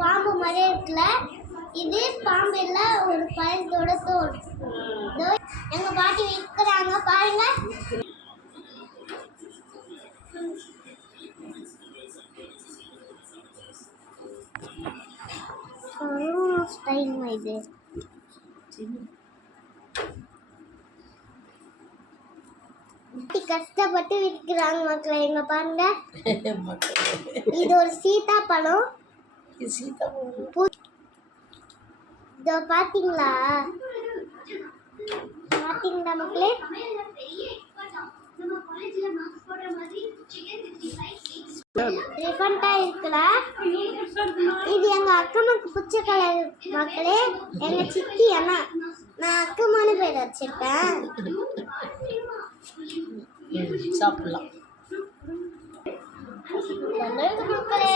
பாம்பு மாதிரி இருக்குல்ல, இது பாம்பு இல்ல, ஒரு பழத்தோட தோல். எங்க பாட்டி விற்கிறாங்க பாருங்க. இது கஷ்டப்பட்டு விற்கிறாங்க மக்களை. எங்க பாருங்க, இது ஒரு சீதாப்பழம். இதோ பாத்தீங்களா பாத்தீங்களா மக்களே? டிஃபரெண்டா இருக்குல்ல. இது எங்க அக்கம்மாக்கு பிடிச்ச கலர் மக்களே. எங்க சித்தி அண்ணா, நான் அக்கமான பேர் வச்சிருக்கேன். சாப்பிடலாம் மக்களே.